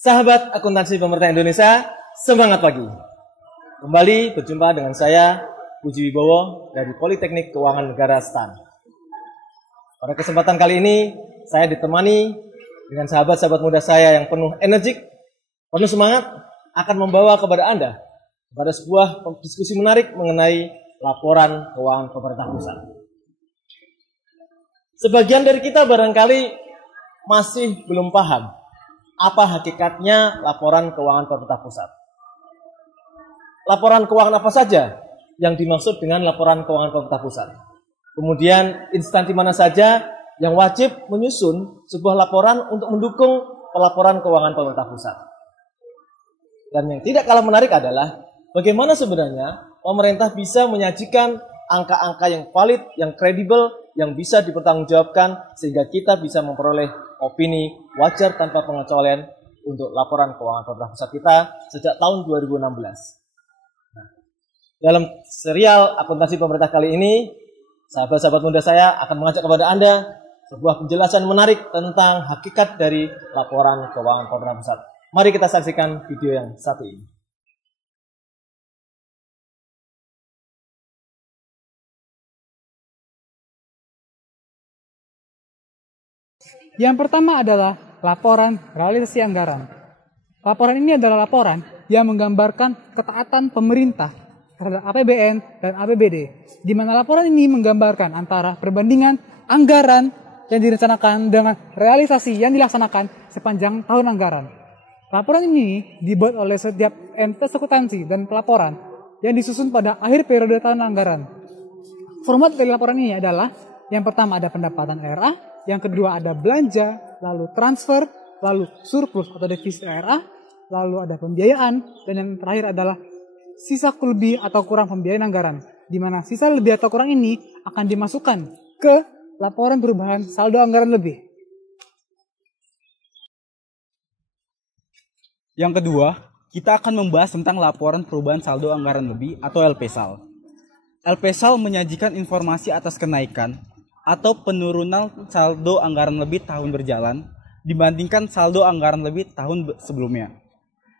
Sahabat akuntansi pemerintah Indonesia, semangat pagi. Kembali berjumpa dengan saya, Puji Wibowo dari Politeknik Keuangan Negara STAN. Pada kesempatan kali ini, saya ditemani dengan sahabat-sahabat muda saya yang penuh energik, penuh semangat, akan membawa kepada Anda pada sebuah diskusi menarik mengenai laporan keuangan pemerintah pusat. Sebagian dari kita barangkali masih belum paham apa hakikatnya laporan keuangan pemerintah pusat. Laporan keuangan apa saja yang dimaksud dengan laporan keuangan pemerintah pusat? Kemudian instansi mana saja yang wajib menyusun sebuah laporan untuk mendukung pelaporan keuangan pemerintah pusat? Dan yang tidak kalah menarik adalah bagaimana sebenarnya pemerintah bisa menyajikan angka-angka yang valid, yang kredibel, yang bisa dipertanggungjawabkan sehingga kita bisa memperoleh opini wajar tanpa pengecualian untuk laporan keuangan pemerintah pusat kita sejak tahun 2016. Nah, dalam serial akuntansi pemerintah kali ini, sahabat-sahabat muda saya akan mengajak kepada Anda sebuah penjelasan menarik tentang hakikat dari laporan keuangan pemerintah pusat. Mari kita saksikan video yang satu ini. Yang pertama adalah laporan realisasi anggaran. Laporan ini adalah laporan yang menggambarkan ketaatan pemerintah terhadap APBN dan APBD, di mana laporan ini menggambarkan antara perbandingan anggaran yang direncanakan dengan realisasi yang dilaksanakan sepanjang tahun anggaran. Laporan ini dibuat oleh setiap entitas akuntansi dan pelaporan yang disusun pada akhir periode tahun anggaran. Format dari laporan ini adalah yang pertama ada pendapatan RA, yang kedua ada belanja, lalu transfer, lalu surplus atau defisit RA, lalu ada pembiayaan, dan yang terakhir adalah sisa lebih atau kurang pembiayaan anggaran, di mana sisa lebih atau kurang ini akan dimasukkan ke laporan perubahan saldo anggaran lebih. Yang kedua, kita akan membahas tentang laporan perubahan saldo anggaran lebih atau LPSAL. LPSAL menyajikan informasi atas kenaikan atau penurunan saldo anggaran lebih tahun berjalan dibandingkan saldo anggaran lebih tahun sebelumnya.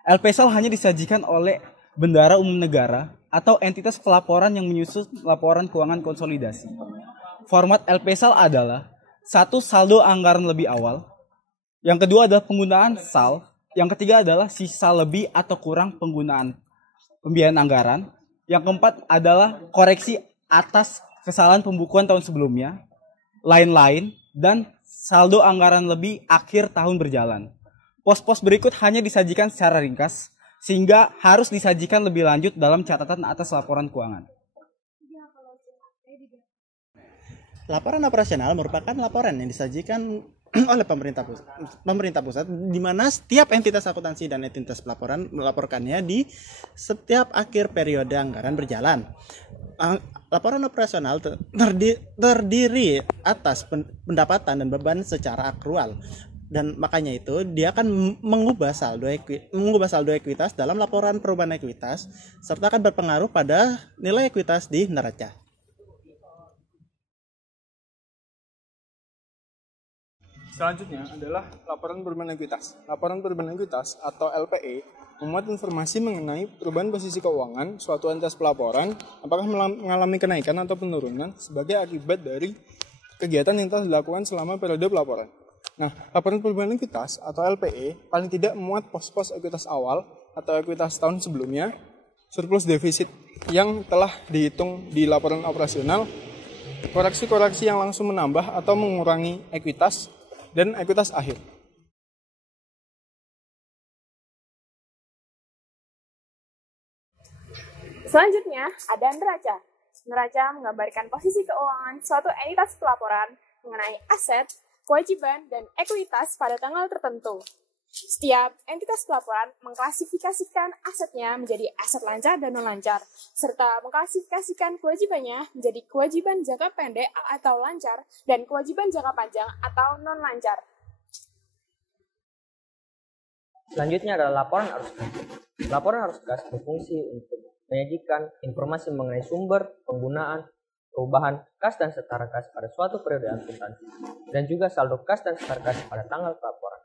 LPSAL hanya disajikan oleh Bendahara Umum Negara atau entitas pelaporan yang menyusun laporan keuangan konsolidasi. Format LPSAL adalah satu, saldo anggaran lebih awal. Yang kedua adalah penggunaan SAL. Yang ketiga adalah sisa lebih atau kurang penggunaan pembiayaan anggaran. Yang keempat adalah koreksi atas kesalahan pembukuan tahun sebelumnya, lain-lain, dan saldo anggaran lebih akhir tahun berjalan. Pos-pos berikut hanya disajikan secara ringkas, sehingga harus disajikan lebih lanjut dalam catatan atas laporan keuangan. Laporan operasional merupakan laporan yang disajikan oleh pemerintah pusat, di mana setiap entitas akuntansi dan entitas pelaporan melaporkannya di setiap akhir periode anggaran berjalan. Laporan operasional terdiri atas pendapatan dan beban secara akrual, dan makanya itu dia akan mengubah saldo ekuitas dalam laporan perubahan ekuitas serta akan berpengaruh pada nilai ekuitas di neraca. Selanjutnya adalah laporan perubahan ekuitas. Laporan perubahan ekuitas atau LPE memuat informasi mengenai perubahan posisi keuangan suatu entitas pelaporan, apakah mengalami kenaikan atau penurunan sebagai akibat dari kegiatan yang telah dilakukan selama periode pelaporan. Nah, laporan perubahan ekuitas atau LPE paling tidak memuat pos-pos ekuitas awal atau ekuitas tahun sebelumnya, surplus defisit yang telah dihitung di laporan operasional, koreksi-koreksi yang langsung menambah atau mengurangi ekuitas, dan ekuitas akhir. Selanjutnya ada neraca. Neraca menggambarkan posisi keuangan suatu entitas pelaporan mengenai aset, kewajiban, dan ekuitas pada tanggal tertentu. Setiap entitas pelaporan mengklasifikasikan asetnya menjadi aset lancar dan non-lancar, serta mengklasifikasikan kewajibannya menjadi kewajiban jangka pendek atau lancar dan kewajiban jangka panjang atau non-lancar. Selanjutnya adalah laporan arus kas. Laporan arus kas berfungsi untuk menyajikan informasi mengenai sumber, penggunaan, perubahan kas dan setara kas pada suatu periode akuntansi, dan juga saldo kas dan setara kas pada tanggal pelaporan.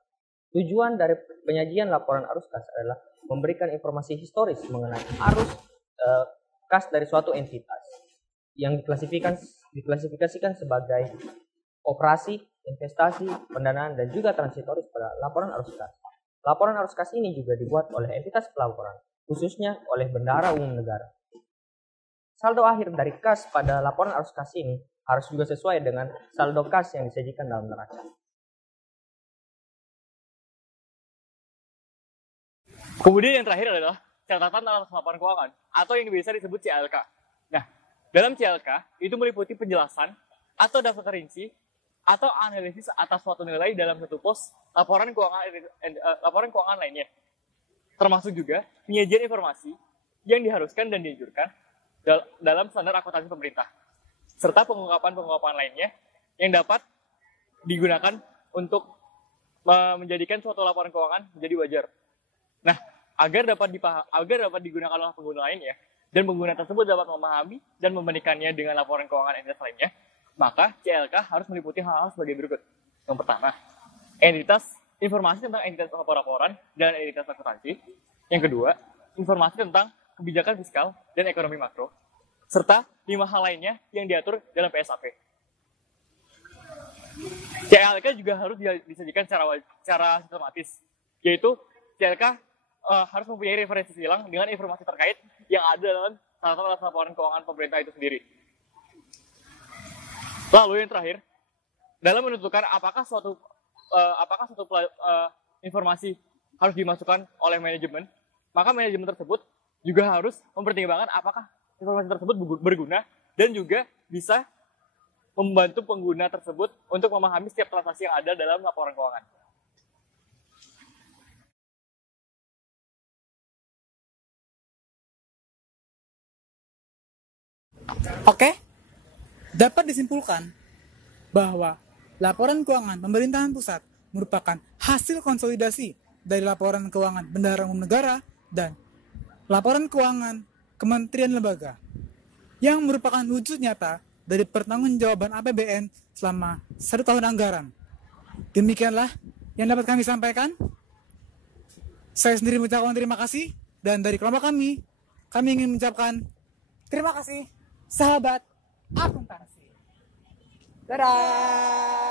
Tujuan dari penyajian laporan arus kas adalah memberikan informasi historis mengenai arus kas dari suatu entitas yang diklasifikasikan sebagai operasi, investasi, pendanaan, dan juga transitoris pada laporan arus kas. Laporan arus kas ini juga dibuat oleh entitas pelaporan, khususnya oleh Bendahara Umum Negara. Saldo akhir dari kas pada laporan arus kas ini harus juga sesuai dengan saldo kas yang disajikan dalam neraca. Kemudian yang terakhir adalah catatan atas laporan keuangan atau yang biasa disebut CLK. Nah, dalam CLK itu meliputi penjelasan atau daftar rinci atau analisis atas suatu nilai dalam satu pos laporan keuangan lainnya. Termasuk juga penyajian informasi yang diharuskan dan dianjurkan dalam standar akuntansi pemerintah, serta pengungkapan lainnya yang dapat digunakan untuk menjadikan suatu laporan keuangan menjadi wajar. Nah, agar dapat digunakan oleh pengguna lainnya dan pengguna tersebut dapat memahami dan membandingkannya dengan laporan keuangan entitas lainnya, maka CLK harus meliputi hal-hal sebagai berikut. Yang pertama, informasi tentang entitas laporan dan entitas akuntansi. Yang kedua, informasi tentang kebijakan fiskal dan ekonomi makro, serta 5 hal lainnya yang diatur dalam PSAP. CLK juga harus disajikan secara sistematis, yaitu CLK harus mempunyai referensi silang dengan informasi terkait yang ada dalam salah satu laporan keuangan pemerintah itu sendiri. Lalu yang terakhir, dalam menentukan apakah suatu informasi harus dimasukkan oleh manajemen, maka manajemen tersebut juga harus mempertimbangkan apakah informasi tersebut berguna dan juga bisa membantu pengguna tersebut untuk memahami setiap transaksi yang ada dalam laporan keuangan. Oke, dapat disimpulkan bahwa laporan keuangan pemerintahan pusat merupakan hasil konsolidasi dari laporan keuangan Bendahara Umum Negara dan laporan keuangan kementerian lembaga yang merupakan wujud nyata dari pertanggungjawaban APBN selama 1 tahun anggaran. Demikianlah yang dapat kami sampaikan. Saya sendiri mengucapkan terima kasih, dan dari kelompok kami ingin mengucapkan terima kasih sahabat akuntansi. Dadah.